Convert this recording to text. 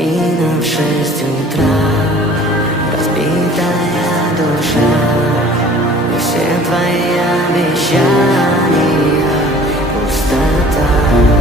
Половина в 6 утра, разбитая душа, и все твои обещания пустота.